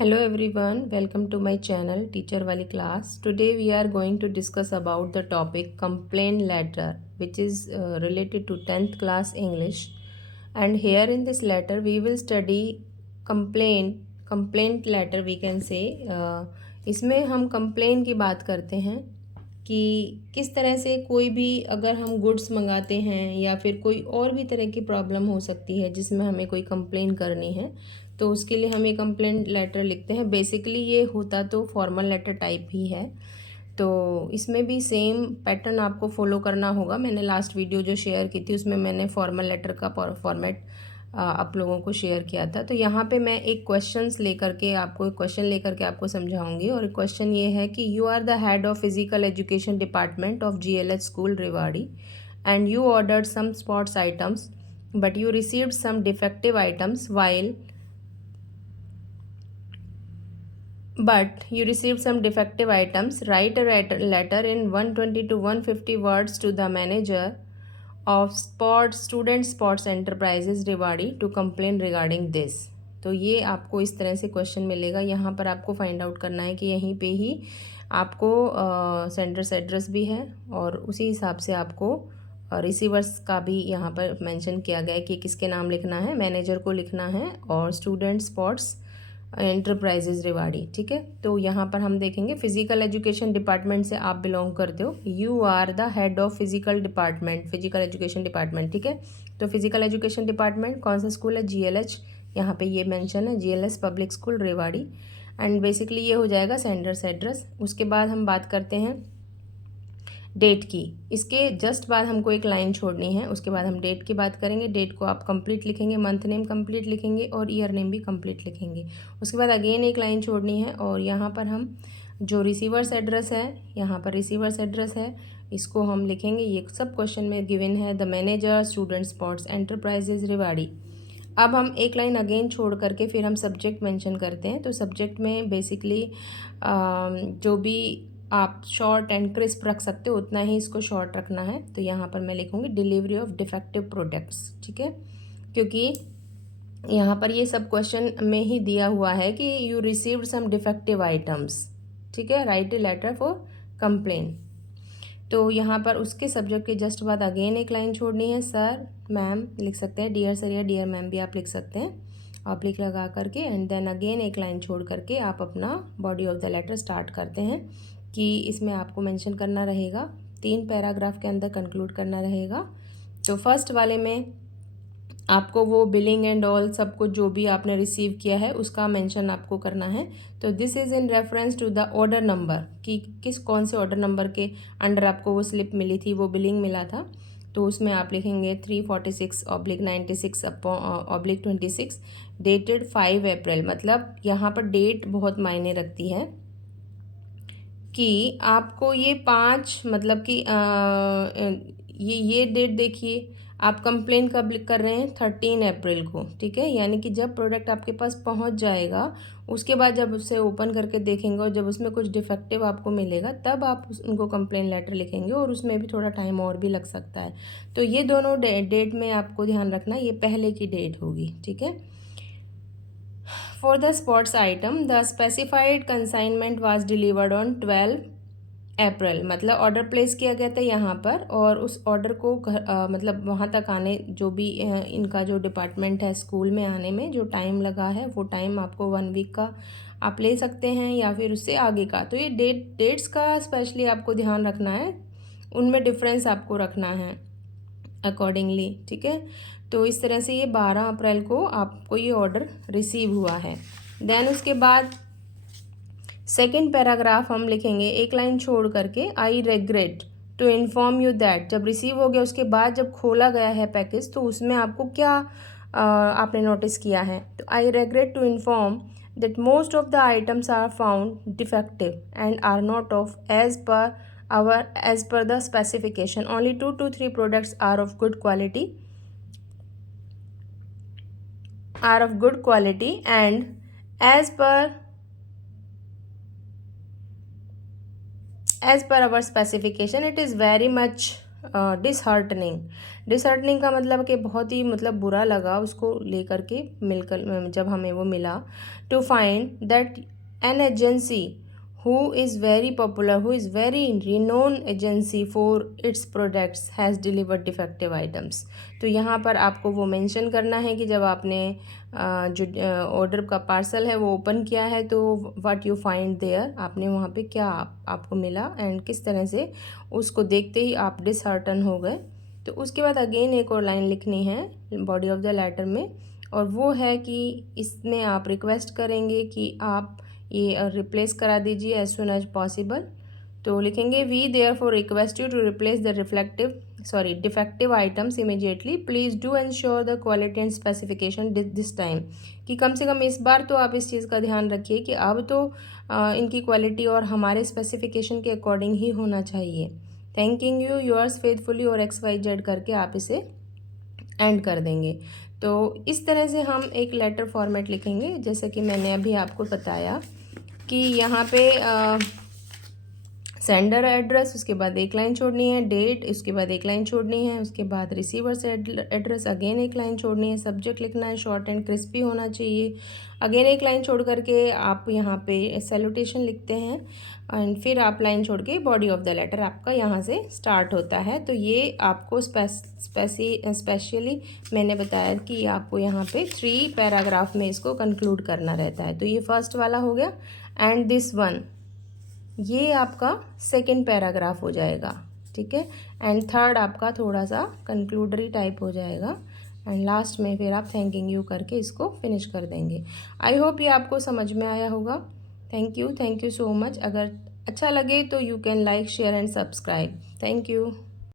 Hello everyone, welcome to my channel Teacher Wali Class. Today we are going to discuss about the topic complaint letter, which is related to 10th class English. And here in this letter we will study complaint letter we can say. इसमें हम complaint की बात करते हैं कि किस तरह से कोई भी अगर हम गुड्स मंगाते हैं या फिर कोई और भी तरह की प्रॉब्लम हो सकती है जिसमें हमें कोई कंप्लेन करनी है, तो उसके लिए हम ये कंप्लेंट लेटर लिखते हैं। बेसिकली ये होता तो फॉर्मल लेटर टाइप ही है, तो इसमें भी सेम पैटर्न आपको फॉलो करना होगा। मैंने लास्ट वीडियो जो शेयर की थी उसमें मैंने फॉर्मल लेटर का फॉर्मेट आप लोगों को शेयर किया था। तो यहाँ पे मैं एक क्वेश्चन लेकर के आपको समझाऊंगी। और क्वेश्चन ये है कि you are the head of physical education department of GLH school Rewari and you ordered some sports items but you received some defective items write a letter in 120 to 150 words to the manager of student sports enterprises Rewari to complain regarding this. तो ये आपको इस तरह से question मिलेगा। यहाँ पर आपको फाइंड आउट करना है कि यहीं पे ही आपको सेंडर्स एड्रेस भी है और उसी हिसाब से आपको रिसीवर्स का भी यहाँ पर मेंशन किया गया है कि किसके नाम लिखना है, मैनेजर को लिखना है और स्टूडेंट स्पोर्ट्स एंटरप्राइजेज रेवाड़ी। ठीक है, तो यहाँ पर हम देखेंगे फिजिकल एजुकेशन डिपार्टमेंट से आप बिलोंग करते हो। You are the head of physical education department. ठीक है, तो फिजिकल एजुकेशन डिपार्टमेंट कौन सा स्कूल है? GLH, यहाँ पे ये मेंशन है GLS public school Rewari. And basically ये हो जाएगा सेंडर्स एड्रेस। उसके बाद हम बात करते हैं डेट की। इसके जस्ट बाद हमको एक लाइन छोड़नी है, उसके बाद हम डेट की बात करेंगे। डेट को आप कंप्लीट लिखेंगे, मंथ नेम कंप्लीट लिखेंगे और ईयर नेम भी कंप्लीट लिखेंगे। उसके बाद अगेन एक लाइन छोड़नी है और यहाँ पर हम जो रिसीवर्स एड्रेस है, यहाँ पर रिसीवर्स एड्रेस है, इसको हम लिखेंगे। ये सब क्वेश्चन में गिवन है, the manager student sports enterprises Rewari. अब हम एक लाइन अगेन छोड़ करके फिर हम सब्जेक्ट मेंशन करते हैं। तो सब्जेक्ट में बेसिकली जो भी आप शॉर्ट एंड क्रिस्प रख सकते हो उतना ही इसको शॉर्ट रखना है। तो यहाँ पर मैं लिखूँगी डिलीवरी ऑफ डिफेक्टिव प्रोडक्ट्स। ठीक है, क्योंकि यहाँ पर ये सब क्वेश्चन में ही दिया हुआ है कि you received some defective items. ठीक है, write a letter for complain. तो यहाँ पर उसके सब्जेक्ट के जस्ट बाद अगेन एक लाइन छोड़नी है। सर मैम लिख सकते हैं, डियर सर या डियर मैम भी आप लिख सकते हैं, ऑब्लिक लगा करके। एंड देन अगेन एक लाइन छोड़ करके आप अपना body of the letter start करते हैं कि इसमें आपको मेंशन करना रहेगा, 3 पैराग्राफ के अंदर कंक्लूड करना रहेगा। तो फर्स्ट वाले में आपको वो बिलिंग एंड ऑल सब कुछ जो भी आपने रिसीव किया है उसका मेंशन आपको करना है। तो this is in reference to the order number, कि कौन से ऑर्डर नंबर के अंडर आपको वो स्लिप मिली थी, वो बिलिंग मिला था। तो उसमें आप लिखेंगे 346/96/26 डेटेड 5 अप्रैल। मतलब यहाँ पर डेट बहुत मायने रखती है कि आपको ये 5 मतलब कि ये डेट देखिए, आप कंप्लेन कब कर रहे हैं? 13 अप्रैल को। ठीक है, यानी कि जब प्रोडक्ट आपके पास पहुंच जाएगा उसके बाद जब उसे ओपन करके देखेंगे और जब उसमें कुछ डिफेक्टिव आपको मिलेगा तब आप उनको कंप्लेन लेटर लिखेंगे और उसमें भी थोड़ा टाइम और भी लग सकता है। तो ये दोनों डेट में आपको ध्यान रखना, ये पहले की डेट होगी। ठीक है, For the sports item, the specified consignment was delivered on 12 अप्रैल। मतलब ऑर्डर प्लेस किया गया था यहाँ पर और उस ऑर्डर को मतलब वहाँ तक आने जो भी इनका जो डिपार्टमेंट है स्कूल में आने में जो टाइम लगा है वो टाइम आपको 1 वीक का आप ले सकते हैं या फिर उससे आगे का। तो ये डेट्स का स्पेशली आपको ध्यान रखना है, उनमें डिफरेंस आपको रखना है अकॉर्डिंगली। ठीक है, तो इस तरह से ये 12 अप्रैल को आपको ये ऑर्डर रिसीव हुआ है। देन उसके बाद सेकेंड पैराग्राफ हम लिखेंगे एक लाइन छोड़ करके, I regret to inform you that. जब रिसीव हो गया उसके बाद जब खोला गया है पैकेज तो उसमें आपको क्या आपने नोटिस किया है? तो I regret to inform that most of the items are found defective and are not of as per the specification. Only 2 to 3 products are of good quality and as per our specification it is very much disheartening. Disheartening का मतलब कि बहुत ही मतलब बुरा लगा उसको लेकर के मिलकर जब हमें वो मिला। To find that an agency who is very popular, who is very renowned agency for its products has delivered defective items। तो यहाँ पर आपको वो मेंशन करना है कि जब आपने जो ऑर्डर का पार्सल है वो ओपन किया है तो व्हाट यू फाइंड देयर, आपने वहाँ पे क्या आपको मिला एंड किस तरह से उसको देखते ही आप डिसहार्टन हो गए। तो उसके बाद अगेन एक और लाइन लिखनी है बॉडी ऑफ द लेटर में, और वो है कि इसमें आप रिक्वेस्ट करेंगे कि आप ये रिप्लेस करा दीजिए एज सुन एज पॉसिबल। तो लिखेंगे we therefore request you to replace the defective items immediately, please do ensure the quality and specification this time. कि कम से कम इस बार तो आप इस चीज़ का ध्यान रखिए कि अब तो इनकी क्वालिटी और हमारे स्पेसिफिकेशन के अकॉर्डिंग ही होना चाहिए। थैंकिंग यू, योर्स फेथफुली और XYZ करके आप इसे एंड कर देंगे। तो इस तरह से हम एक लेटर फॉर्मेट लिखेंगे जैसे कि मैंने अभी आपको बताया कि यहाँ पे सेंडर एड्रेस, उसके बाद एक लाइन छोड़नी है, डेट, उसके बाद एक लाइन छोड़नी है, उसके बाद रिसीवर्स एड्रेस अगेन एक लाइन छोड़नी है, सब्जेक्ट लिखना है, शॉर्ट एंड क्रिस्पी होना चाहिए, अगेन एक लाइन छोड़ करके आप यहाँ पे सैल्यूटेशन लिखते हैं एंड फिर आप लाइन छोड़ के बॉडी ऑफ द लेटर आपका यहाँ से स्टार्ट होता है। तो ये आपको स्पेशली मैंने बताया कि आपको यहाँ पे 3 पैराग्राफ में इसको कंक्लूड करना रहता है। तो ये फर्स्ट वाला हो गया एंड दिस वन, ये आपका सेकंड पैराग्राफ हो जाएगा, ठीक है। एंड थर्ड आपका थोड़ा सा कंक्लूडरी टाइप हो जाएगा एंड लास्ट में फिर आप थैंकिंग यू करके इसको फिनिश कर देंगे। आई होप ये आपको समझ में आया होगा। Thank you so much. अगर अच्छा लगे तो you can like, share and subscribe. Thank you.